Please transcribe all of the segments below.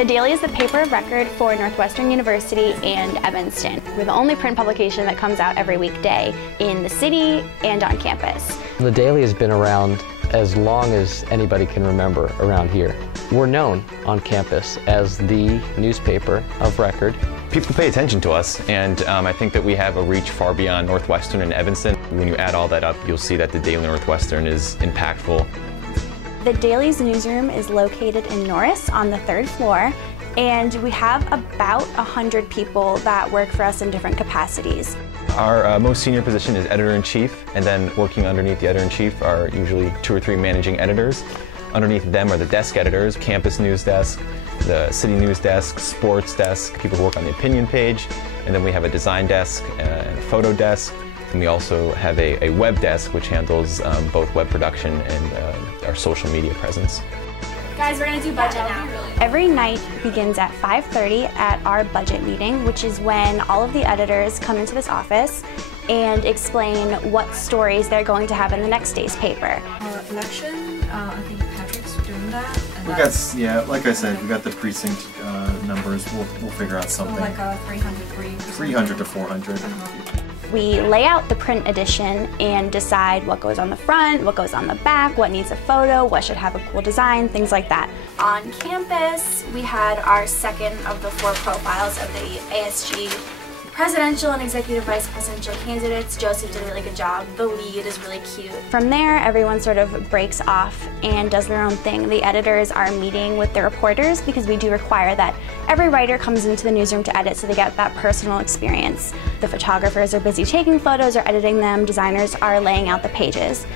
The Daily is the paper of record for Northwestern University and Evanston. We're the only print publication that comes out every weekday in the city and on campus. The Daily has been around as long as anybody can remember around here. We're known on campus as the newspaper of record. People pay attention to us, and I think that we have a reach far beyond Northwestern and Evanston. When you add all that up, you'll see that the Daily Northwestern is impactful. The Daily's newsroom is located in Norris on the 3rd floor, and we have about 100 people that work for us in different capacities. Our most senior position is editor-in-chief, and then working underneath the editor-in-chief are usually 2 or 3 managing editors. Underneath them are the desk editors, campus news desk, the city news desk, sports desk, people who work on the opinion page, and then we have a design desk and a photo desk. And we also have a web desk which handles both web production and our social media presence. Guys, we're going to do budget now. Every night begins at 5:30 at our budget meeting, which is when all of the editors come into this office and explain what stories they're going to have in the next day's paper. Election, I think Patrick's doing that. We got, yeah, like I said, we got the precinct numbers. We'll figure out something. So like a 300 to 400. We lay out the print edition and decide what goes on the front, what goes on the back, what needs a photo, what should have a cool design, things like that. On campus, we had our second of the 4 profiles of the ASG presidential and executive vice presidential candidates. Joseph did a really good job. The lead is really cute. From there, everyone sort of breaks off and does their own thing. The editors are meeting with the reporters because we do require that every writer comes into the newsroom to edit so they get that personal experience. The photographers are busy taking photos or editing them. Designers are laying out the pages.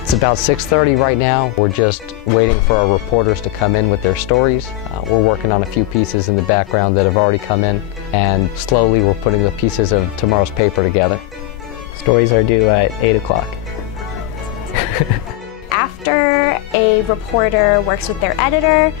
It's about 6:30 right now. We're just waiting for our reporters to come in with their stories. We're working on a few pieces in the background that have already come in, and slowly we're putting the pieces of tomorrow's paper together. Stories are due at 8 o'clock. After a reporter works with their editor,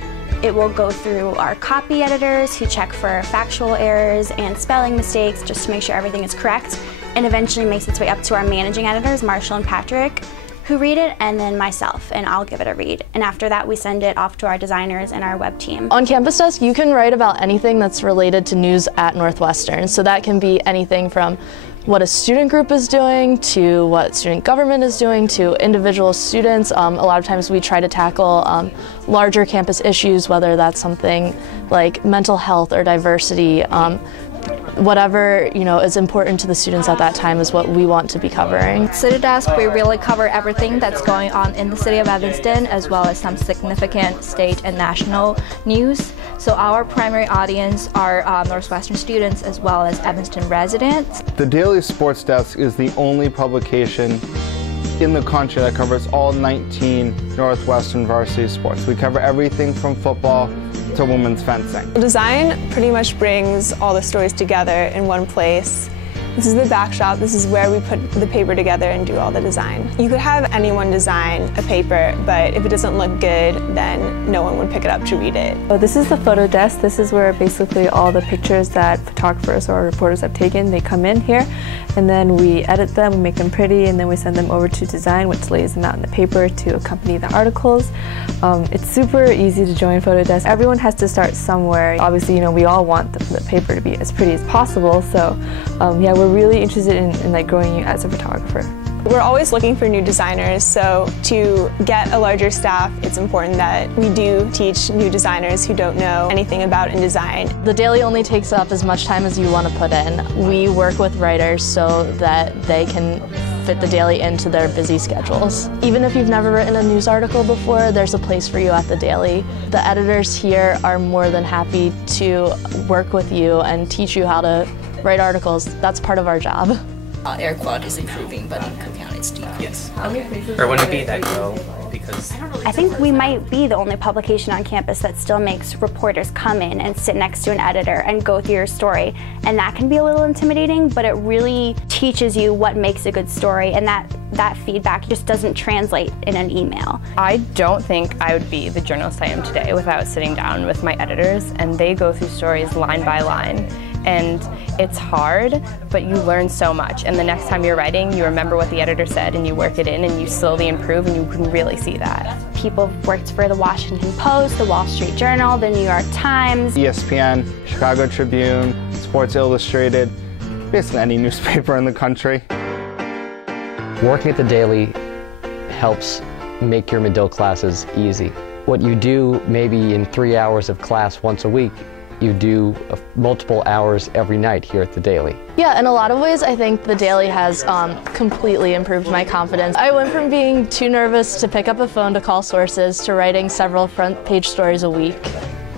it will go through our copy editors who check for factual errors and spelling mistakes just to make sure everything is correct, and eventually makes its way up to our managing editors, Marshall and Patrick, who read it, and then myself, and I'll give it a read. And after that, we send it off to our designers and our web team. On Campus Desk, you can write about anything that's related to news at Northwestern. So that can be anything from what a student group is doing, to what student government is doing, to individual students. A lot of times we try to tackle larger campus issues, whether that's something like mental health or diversity. Whatever is important to the students at that time is what we want to be covering. City Desk, we really cover everything that's going on in the city of Evanston, as well as some significant state and national news. So our primary audience are Northwestern students as well as Evanston residents. The Daily Sports Desk is the only publication in the country that covers all 19 Northwestern varsity sports. We cover everything from football to women's fencing. Design pretty much brings all the stories together in one place. This is the back shop. This is where we put the paper together and do all the design. You could have anyone design a paper, but if it doesn't look good, then no one would pick it up to read it. So this is the photo desk. This is where basically all the pictures that photographers or reporters have taken, they come in here, and then we edit them, we make them pretty, and then we send them over to design, which lays them out in the paper to accompany the articles. It's super easy to join Photo Desk. Everyone has to start somewhere. Obviously, we all want the paper to be as pretty as possible, so yeah, we're really interested in like growing you as a photographer. We're always looking for new designers, so to get a larger staff, it's important that we do teach new designers who don't know anything about InDesign. The Daily only takes up as much time as you want to put in. We work with writers so that they can fit the Daily into their busy schedules. Even if you've never written a news article before, there's a place for you at the Daily. The editors here are more than happy to work with you and teach you how to write articles. That's part of our job. Air quality is improving, but in Cook County it's decreasing. Yes. Okay. Or would it be that grow? Because I think we might be the only publication on campus that still makes reporters come in and sit next to an editor and go through your story. And that can be a little intimidating, but it really teaches you what makes a good story, and that feedback just doesn't translate in an email. I don't think I would be the journalist I am today without sitting down with my editors, and they go through stories line by line. and it's hard, but you learn so much. And the next time you're writing, you remember what the editor said and you work it in and you slowly improve, and you can really see that. People have worked for the Washington Post, the Wall Street Journal, the New York Times, ESPN, Chicago Tribune, Sports Illustrated, basically any newspaper in the country. Working at the Daily helps make your Medill classes easy. What you do maybe in 3 hours of class once a week, you do multiple hours every night here at the Daily. Yeah, in a lot of ways, I think the Daily has completely improved my confidence. I went from being too nervous to pick up a phone to call sources to writing several front page stories a week.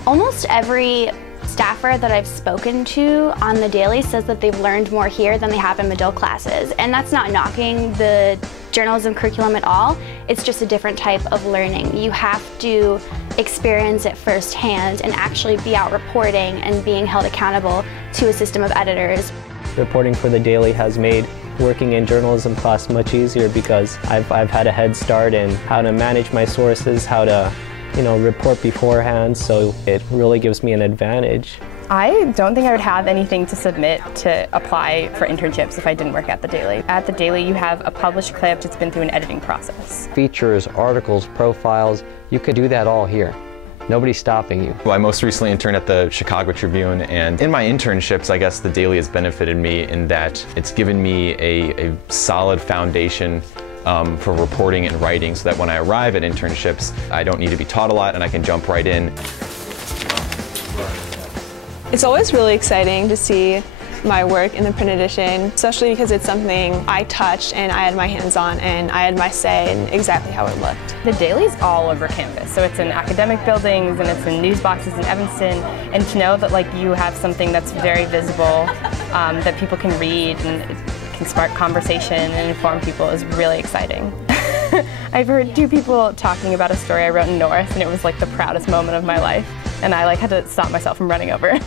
Almost every staffer that I've spoken to on the Daily says that they've learned more here than they have in Medill classes. And that's not knocking the journalism curriculum at all. It's just a different type of learning. You have to experience it firsthand and actually be out reporting and being held accountable to a system of editors. Reporting for the Daily has made working in journalism class much easier because I've had a head start in how to manage my sources, how to report beforehand, so it really gives me an advantage. I don't think I would have anything to submit to apply for internships if I didn't work at the Daily. At the Daily, you have a published clip that's been through an editing process. Features, articles, profiles, you could do that all here. Nobody's stopping you. Well, I most recently interned at the Chicago Tribune, and in my internships, I guess the Daily has benefited me in that it's given me a solid foundation for reporting and writing, so that when I arrive at internships, I don't need to be taught a lot and I can jump right in. It's always really exciting to see my work in the print edition, especially because it's something I touched and I had my hands on and I had my say in exactly how it looked. The Daily's all over campus, so it's in academic buildings and it's in news boxes in Evanston, and to know that you have something that's very visible, that people can read and it can spark conversation and inform people is really exciting. I've heard 2 people talking about a story I wrote in North, and it was like the proudest moment of my life, and I had to stop myself from running over.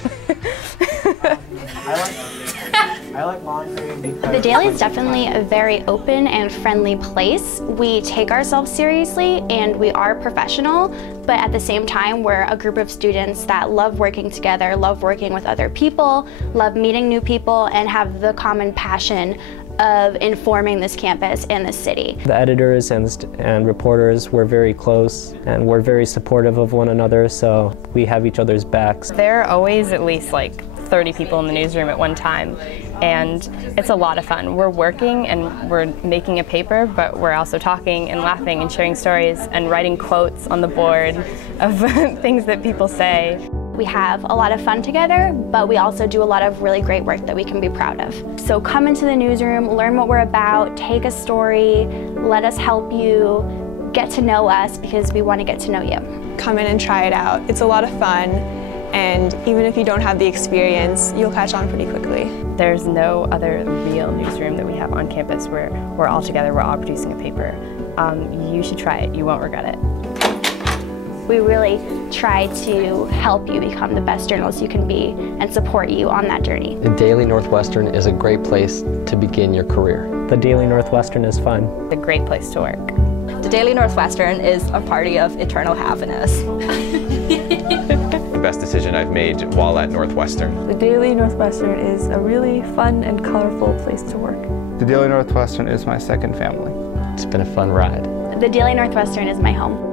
I like laundry because the Daily is definitely a very open and friendly place. We take ourselves seriously and we are professional, but at the same time we're a group of students that love working together, love working with other people, love meeting new people, and have the common passion of informing this campus and this city. The editors and reporters were very close and we're very supportive of one another, so we have each other's backs. There are always at least 30 people in the newsroom at one time, and it's a lot of fun. We're working and we're making a paper, but we're also talking and laughing and sharing stories and writing quotes on the board of things that people say. We have a lot of fun together, but we also do a lot of really great work that we can be proud of. So come into the newsroom, learn what we're about, take a story, let us help you, get to know us because we want to get to know you. Come in and try it out. It's a lot of fun, and even if you don't have the experience, you'll catch on pretty quickly. There's no other real newsroom that we have on campus where we're all together, we're all producing a paper. You should try it, you won't regret it. We really try to help you become the best journalist you can be and support you on that journey. The Daily Northwestern is a great place to begin your career. The Daily Northwestern is fun. It's a great place to work. The Daily Northwestern is a party of eternal happiness. The best decision I've made while at Northwestern. The Daily Northwestern is a really fun and colorful place to work. The Daily Northwestern is my second family. It's been a fun ride. The Daily Northwestern is my home.